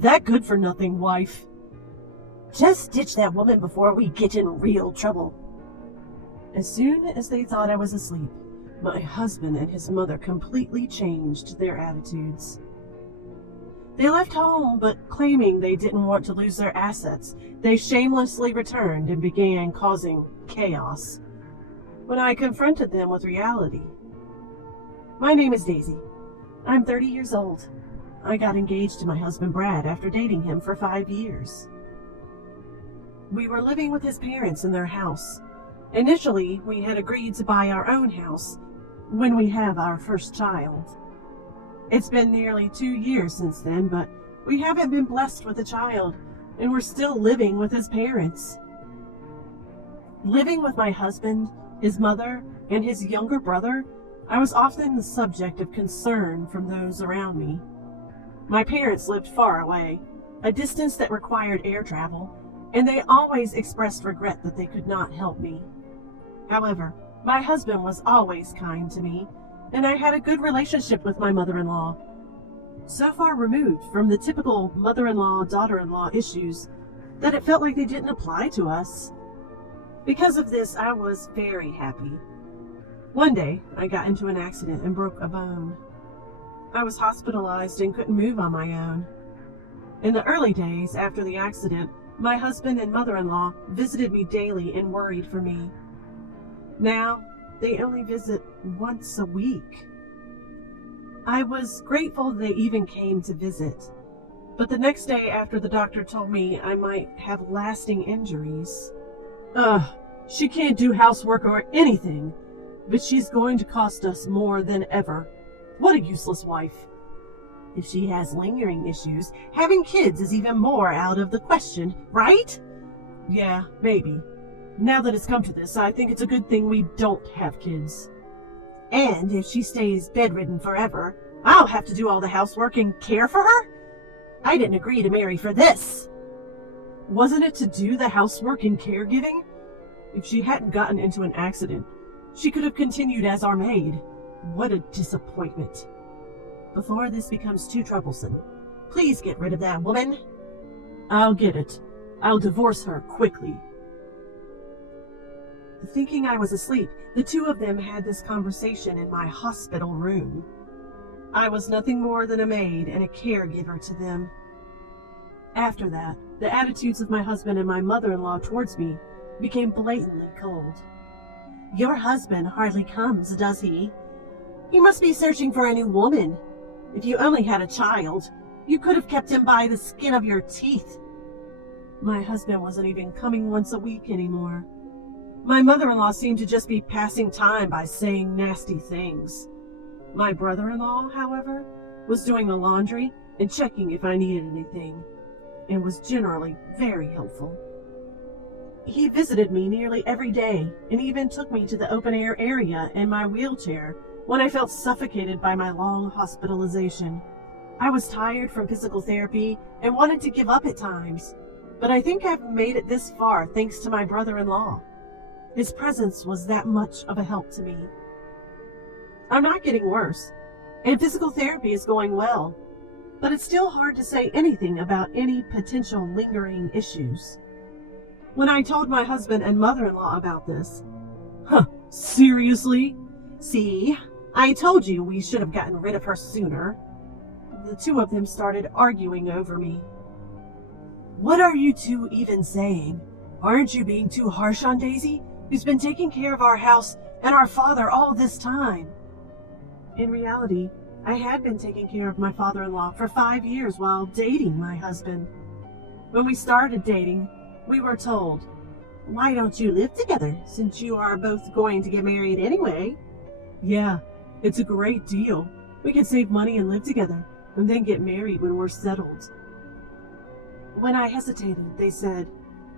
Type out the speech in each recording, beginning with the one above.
That good-for-nothing wife. Just ditch that woman before we get in real trouble. As soon as they thought I was asleep, my husband and his mother completely changed their attitudes. They left home, but claiming they didn't want to lose their assets, they shamelessly returned and began causing chaos. When I confronted them with reality. My name is Daisy. I'm 30 years old. I got engaged to my husband Brad after dating him for 5 years. We were living with his parents in their house. Initially, we had agreed to buy our own house when we have our first child. It's been nearly 2 years since then, but we haven't been blessed with a child, and we're still living with his parents. Living with my husband, his mother, and his younger brother, I was often the subject of concern from those around me. My parents lived far away, a distance that required air travel, and they always expressed regret that they could not help me. However, my husband was always kind to me, and I had a good relationship with my mother-in-law. So far removed from the typical mother-in-law, daughter-in-law issues that it felt like they didn't apply to us. Because of this, I was very happy. One day, I got into an accident and broke a bone. I was hospitalized and couldn't move on my own. In the early days after the accident, my husband and mother-in-law visited me daily and worried for me. Now, they only visit once a week. I was grateful they even came to visit, but the next day after the doctor told me I might have lasting injuries. She can't do housework or anything, but she's going to cost us more than ever. What a useless wife. If she has lingering issues, having kids is even more out of the question, right? Yeah, maybe. Now that it's come to this, I think it's a good thing we don't have kids. And if she stays bedridden forever, I'll have to do all the housework and care for her? I didn't agree to marry for this. Wasn't it to do the housework and caregiving? If she hadn't gotten into an accident, she could have continued as our maid. What a disappointment. Before this becomes too troublesome, please get rid of that woman. I'll get it. I'll divorce her quickly. Thinking I was asleep, the two of them had this conversation in my hospital room. I was nothing more than a maid and a caregiver to them. After that, the attitudes of my husband and my mother-in-law towards me became blatantly cold. Your husband hardly comes, does he? He must be searching for a new woman. If you only had a child, you could have kept him by the skin of your teeth. My husband wasn't even coming once a week anymore. My mother-in-law seemed to just be passing time by saying nasty things. My brother-in-law, however, was doing the laundry and checking if I needed anything, and was generally very helpful. He visited me nearly every day and even took me to the open-air area in my wheelchair when I felt suffocated by my long hospitalization. I was tired from physical therapy and wanted to give up at times, but I think I've made it this far thanks to my brother-in-law. His presence was that much of a help to me. I'm not getting worse, and physical therapy is going well, but it's still hard to say anything about any potential lingering issues. When I told my husband and mother-in-law about this, seriously? See, I told you we should have gotten rid of her sooner. The two of them started arguing over me. What are you two even saying? Aren't you being too harsh on Daisy, who's been taking care of our house and our father all this time? In reality, I had been taking care of my father-in-law for 5 years while dating my husband. When we started dating, we were told, why don't you live together since you are both going to get married anyway? Yeah, it's a great deal. We can save money and live together and then get married when we're settled. When I hesitated, they said,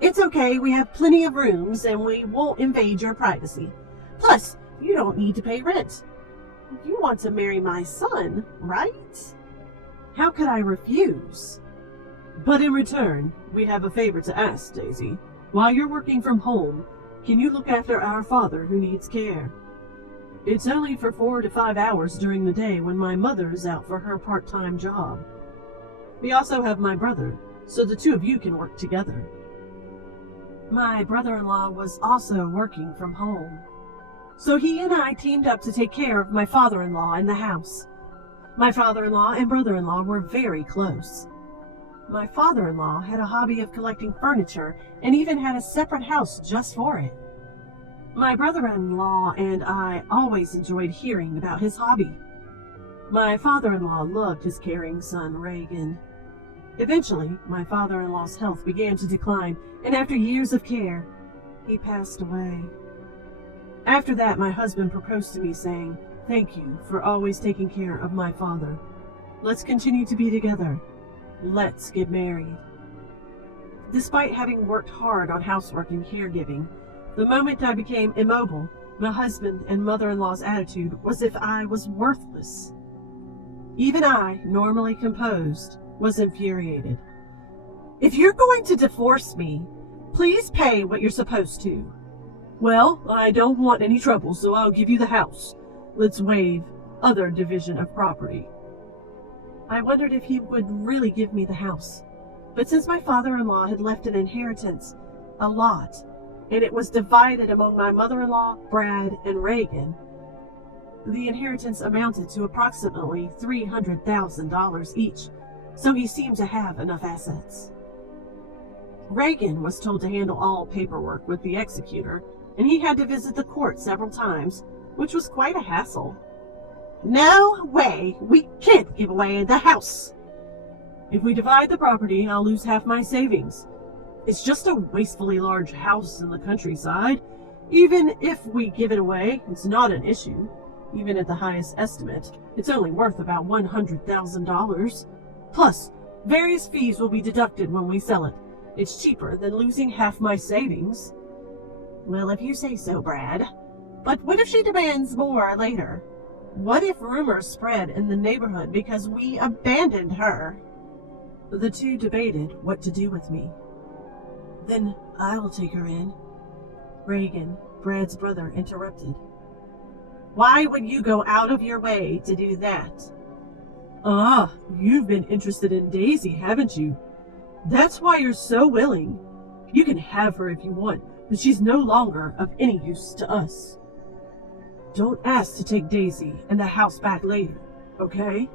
it's okay, we have plenty of rooms and we won't invade your privacy. Plus, you don't need to pay rent. You want to marry my son, right? How could I refuse? But in return, we have a favor to ask, Daisy. While you're working from home, can you look after our father who needs care? It's only for 4 to 5 hours during the day when my mother is out for her part-time job. We also have my brother, so the two of you can work together. My brother-in-law was also working from home, so he and I teamed up to take care of my father-in-law in the house. My father-in-law and brother-in-law were very close. My father-in-law had a hobby of collecting furniture and even had a separate house just for it. My brother-in-law and I always enjoyed hearing about his hobby. My father-in-law loved his caring son, Reagan. Eventually, my father-in-law's health began to decline, and after years of care, he passed away. After that, my husband proposed to me, saying, "Thank you for always taking care of my father. Let's continue to be together. Let's get married." Despite having worked hard on housework and caregiving, the moment I became immobile, my husband and mother-in-law's attitude was as if I was worthless. Even I, normally composed, was infuriated. "If you're going to divorce me, please pay what you're supposed to." "Well, I don't want any trouble, so I'll give you the house. Let's waive other division of property." I wondered if he would really give me the house, but since my father-in-law had left an inheritance, a lot, and it was divided among my mother-in-law, Brad, and Reagan, the inheritance amounted to approximately $300,000 each, so he seemed to have enough assets. Reagan was told to handle all paperwork with the executor, and he had to visit the court several times, which was quite a hassle. "No way! We can't give away the house!" "If we divide the property, I'll lose half my savings. It's just a wastefully large house in the countryside. Even if we give it away, it's not an issue. Even at the highest estimate, it's only worth about $100,000. Plus, various fees will be deducted when we sell it. It's cheaper than losing half my savings." "Well, if you say so, Brad. But what if she demands more later? What if rumors spread in the neighborhood because we abandoned her?" The two debated what to do with me. "Then I'll take her in." Reagan, Brad's brother, interrupted. "Why would you go out of your way to do that?" "Ah, you've been interested in Daisy, haven't you? That's why you're so willing. You can have her if you want, but she's no longer of any use to us. Don't ask to take Daisy and the house back later, okay?"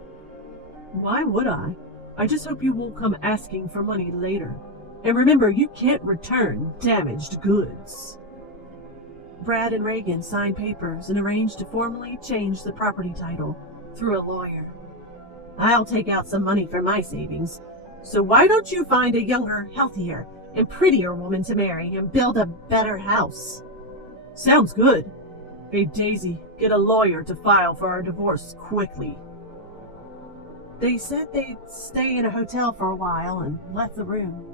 "Why would I? I just hope you won't come asking for money later. And remember, you can't return damaged goods." Brad and Reagan signed papers and arranged to formally change the property title through a lawyer. "I'll take out some money from my savings, so why don't you find a younger, healthier, and prettier woman to marry and build a better house?" "Sounds good. Hey, Daisy, get a lawyer to file for our divorce quickly." They said they'd stay in a hotel for a while and left the room.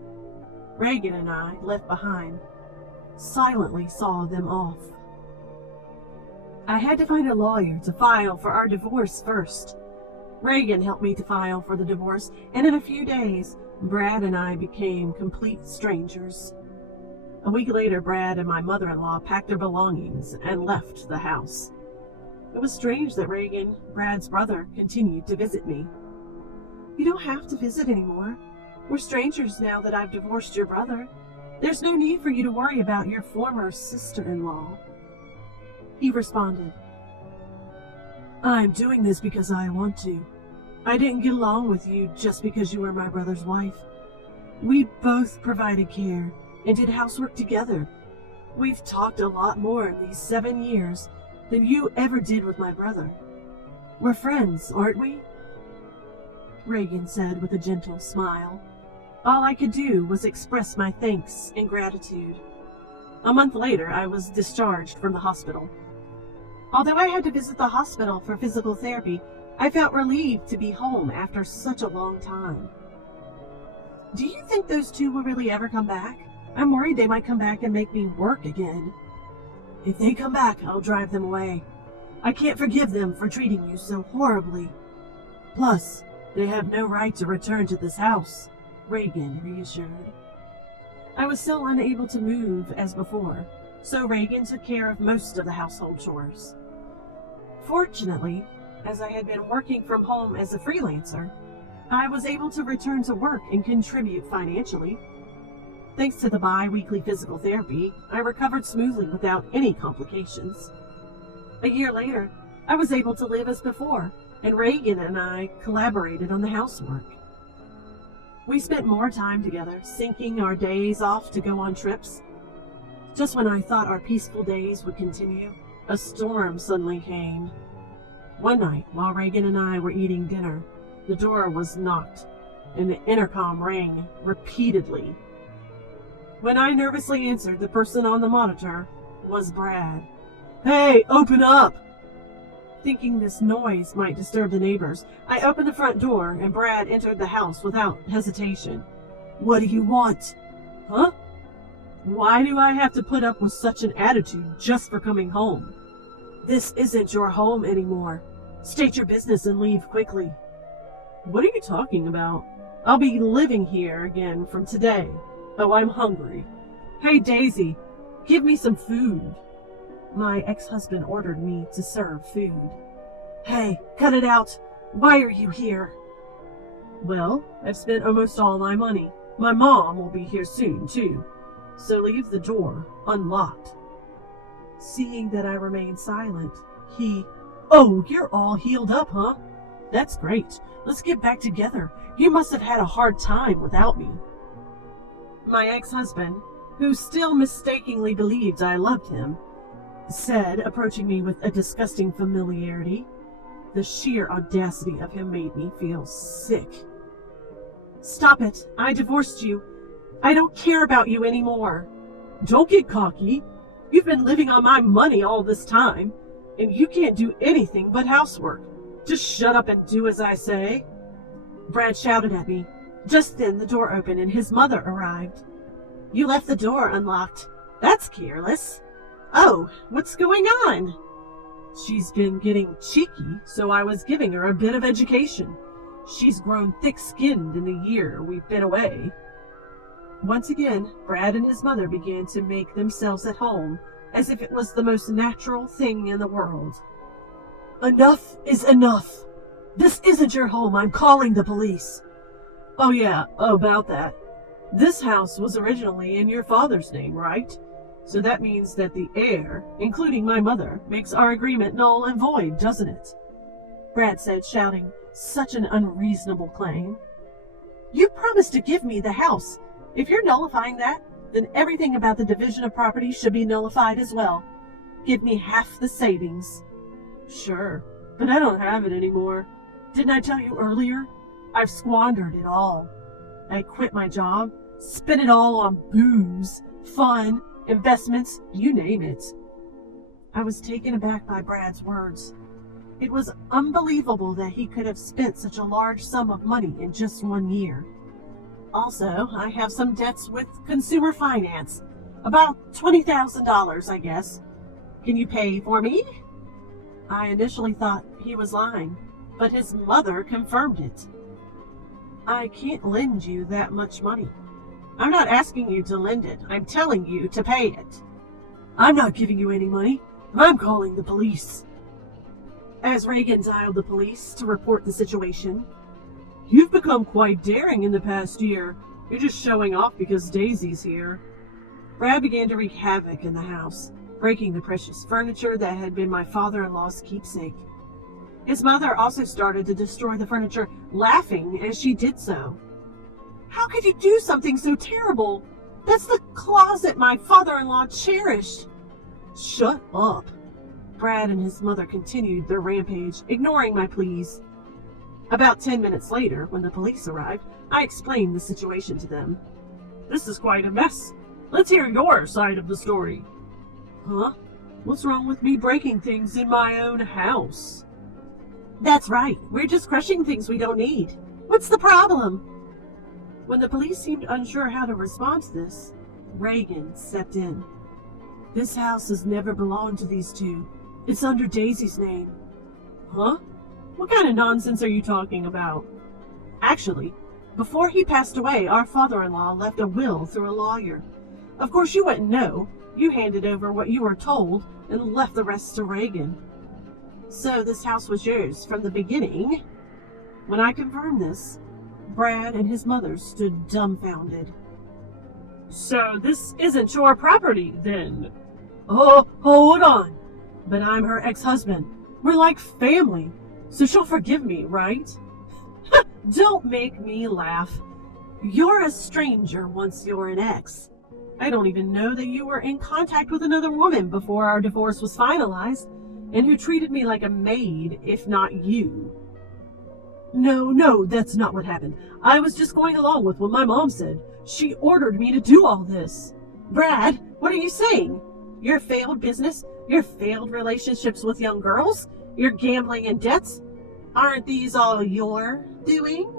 Reagan and I, left behind, silently saw them off. I had to find a lawyer to file for our divorce first. Reagan helped me to file for the divorce, and in a few days, Brad and I became complete strangers. A week later, Brad and my mother-in-law packed their belongings and left the house. It was strange that Reagan, Brad's brother, continued to visit me. "You don't have to visit anymore. We're strangers now that I've divorced your brother. There's no need for you to worry about your former sister-in-law." He responded, "I'm doing this because I want to. I didn't get along with you just because you were my brother's wife. We both provided care and did housework together. We've talked a lot more in these 7 years than you ever did with my brother. We're friends, aren't we?" Reagan said with a gentle smile. All I could do was express my thanks and gratitude. A month later, I was discharged from the hospital. Although I had to visit the hospital for physical therapy, I felt relieved to be home after such a long time. Do you think those two will really ever come back? I'm worried they might come back and make me work again. If they come back, I'll drive them away. I can't forgive them for treating you so horribly. Plus, they have no right to return to this house, Reagan reassured. I was still unable to move as before, so Reagan took care of most of the household chores. Fortunately, as I had been working from home as a freelancer, I was able to return to work and contribute financially. Thanks to the bi-weekly physical therapy, I recovered smoothly without any complications. A year later, I was able to live as before, and Reagan and I collaborated on the housework. We spent more time together, syncing our days off to go on trips. Just when I thought our peaceful days would continue, a storm suddenly came. One night, while Reagan and I were eating dinner, the door was knocked, and the intercom rang repeatedly. When I nervously answered, the person on the monitor was Brad. "Hey, open up!" Thinking this noise might disturb the neighbors, I opened the front door, and Brad entered the house without hesitation. "What do you want?" "Huh? Why do I have to put up with such an attitude just for coming home?" "This isn't your home anymore. State your business and leave quickly." "What are you talking about? I'll be living here again from today. Oh, I'm hungry. Hey, Daisy, give me some food." My ex-husband ordered me to serve food. "Hey, cut it out. Why are you here?" "Well, I've spent almost all my money. My mom will be here soon, too. So leave the door unlocked." Seeing that I remained silent, "Oh, you're all healed up, huh? That's great. Let's get back together. You must have had a hard time without me." My ex-husband, who still mistakenly believed I loved him, said, approaching me with a disgusting familiarity. The sheer audacity of him made me feel sick. "Stop it. I divorced you. I don't care about you anymore." "Don't get cocky. You've been living on my money all this time, and you can't do anything but housework. Just shut up and do as I say." Brad shouted at me. Just then the door opened and his mother arrived. "You left the door unlocked. That's careless." "Oh, what's going on?" "She's been getting cheeky, so I was giving her a bit of education. She's grown thick-skinned in the year we've been away." Once again, Brad and his mother began to make themselves at home, as if it was the most natural thing in the world. "Enough is enough. This isn't your home. I'm calling the police." "Oh yeah, about that. This house was originally in your father's name, right? So that means that the heir, including my mother, makes our agreement null and void, doesn't it?" Brad said, shouting such an unreasonable claim. "You promised to give me the house. If you're nullifying that, then everything about the division of property should be nullified as well. Give me half the savings." "Sure, but I don't have it anymore. Didn't I tell you earlier? I've squandered it all. I quit my job, spent it all on booze, fun, investments, you name it." I was taken aback by Brad's words. It was unbelievable that he could have spent such a large sum of money in just 1 year. "Also, I have some debts with consumer finance. About $20,000, I guess. Can you pay for me?" I initially thought he was lying, but his mother confirmed it. "I can't lend you that much money." "I'm not asking you to lend it. I'm telling you to pay it." "I'm not giving you any money. I'm calling the police." As Reagan dialed the police to report the situation, "You've become quite daring in the past year. You're just showing off because Daisy's here." Brad began to wreak havoc in the house, breaking the precious furniture that had been my father-in-law's keepsake. His mother also started to destroy the furniture, laughing as she did so. "How could you do something so terrible? That's the closet my father-in-law cherished." "Shut up." Brad and his mother continued their rampage, ignoring my pleas. About 10 minutes later, when the police arrived, I explained the situation to them. "This is quite a mess. Let's hear your side of the story." "Huh? What's wrong with me breaking things in my own house?" "That's right. We're just crushing things we don't need. What's the problem?" When the police seemed unsure how to respond to this, Reagan stepped in. "This house has never belonged to these two. It's under Daisy's name." "Huh? What kind of nonsense are you talking about?" "Actually, before he passed away, our father-in-law left a will through a lawyer. Of course, you wouldn't know. You handed over what you were told and left the rest to Reagan. So this house was yours from the beginning." When I confirmed this, Brad and his mother stood dumbfounded. So this isn't your property, then? Oh, hold on. But I'm her ex-husband. We're like family, so she'll forgive me, right? Don't make me laugh. You're a stranger once you're an ex. I don't even know that you were in contact with another woman before our divorce was finalized, and who treated me like a maid, if not you. No, that's not what happened. I was just going along with what my mom said. She ordered me to do all this. Brad, what are you saying? Your failed business? Your failed relationships with young girls? Your gambling and debts? Aren't these all your doing?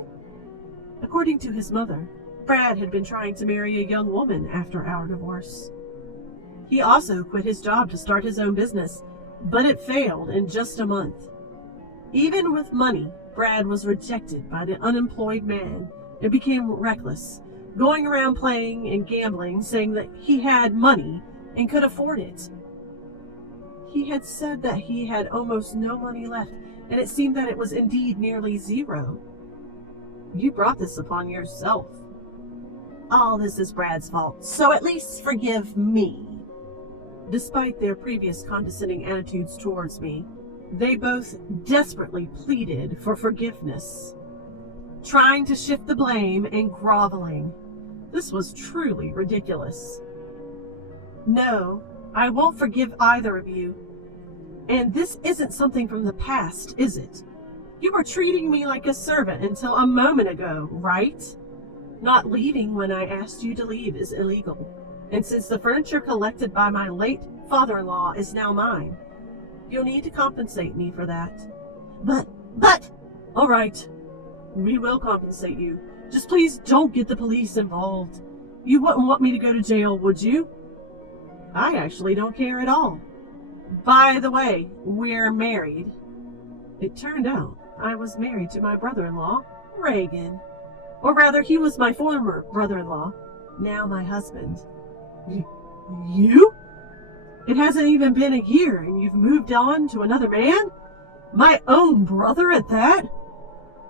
According to his mother, Brad had been trying to marry a young woman after our divorce. He also quit his job to start his own business, but it failed in just a month. Even with money, Brad was rejected by the unemployed man and became reckless, going around playing and gambling, saying that he had money and could afford it. He had said that he had almost no money left, and it seemed that it was indeed nearly zero. You brought this upon yourself. All this is Brad's fault, so at least forgive me. Despite their previous condescending attitudes towards me, they both desperately pleaded for forgiveness, trying to shift the blame and groveling. This was truly ridiculous. No, I won't forgive either of you. And this isn't something from the past, is it? You were treating me like a servant until a moment ago, right? Not leaving when I asked you to leave is illegal. And since the furniture collected by my late father-in-law is now mine, you'll need to compensate me for that. But, all right, we will compensate you. Just please don't get the police involved. You wouldn't want me to go to jail, would you? I actually don't care at all. By the way, we're married. It turned out I was married to my brother-in-law, Reagan. Or rather, he was my former brother-in-law, now my husband. You? It hasn't even been a year and you've moved on to another man? My own brother at that?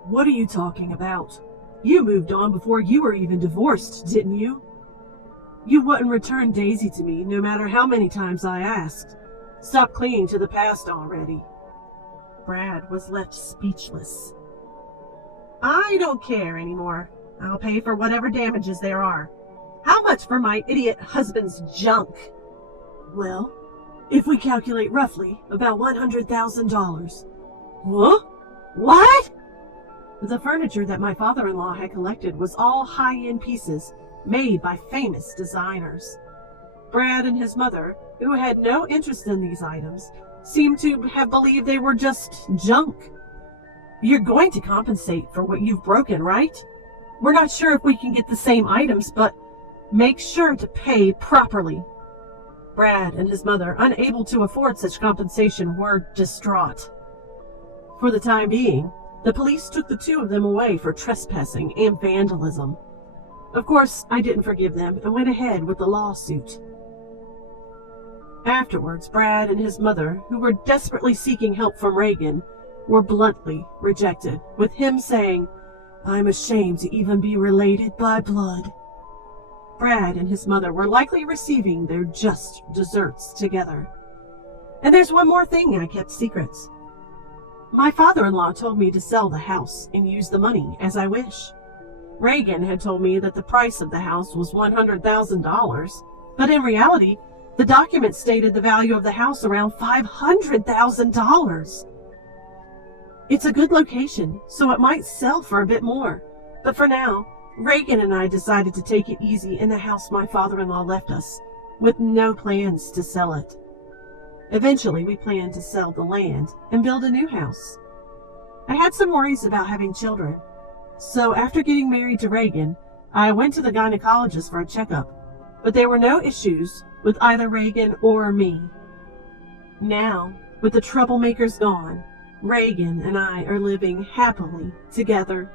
What are you talking about? You moved on before you were even divorced, didn't you? You wouldn't return Daisy to me no matter how many times I asked. Stop clinging to the past already. Brad was left speechless. I don't care anymore. I'll pay for whatever damages there are. How much for my idiot husband's junk? Well, if we calculate roughly about $100,000. Huh? What? The furniture that my father-in-law had collected was all high-end pieces made by famous designers. Brad and his mother, who had no interest in these items, seemed to have believed they were just junk. You're going to compensate for what you've broken, right? We're not sure if we can get the same items, but make sure to pay properly. Brad and his mother, unable to afford such compensation, were distraught. For the time being, the police took the two of them away for trespassing and vandalism. Of course, I didn't forgive them and went ahead with the lawsuit. Afterwards, Brad and his mother, who were desperately seeking help from Reagan, were bluntly rejected, with him saying, "I'm ashamed to even be related by blood." Brad and his mother were likely receiving their just desserts together. And there's one more thing I kept secrets. My father-in-law told me to sell the house and use the money as I wish. Reagan had told me that the price of the house was $100,000, but in reality, the document stated the value of the house around $500,000. It's a good location, so it might sell for a bit more. But for now, Reagan and I decided to take it easy in the house my father-in-law left us, with no plans to sell it. Eventually, we planned to sell the land and build a new house. I had some worries about having children, so after getting married to Reagan, I went to the gynecologist for a checkup, but there were no issues with either Reagan or me. Now, with the troublemakers gone, Reagan and I are living happily together.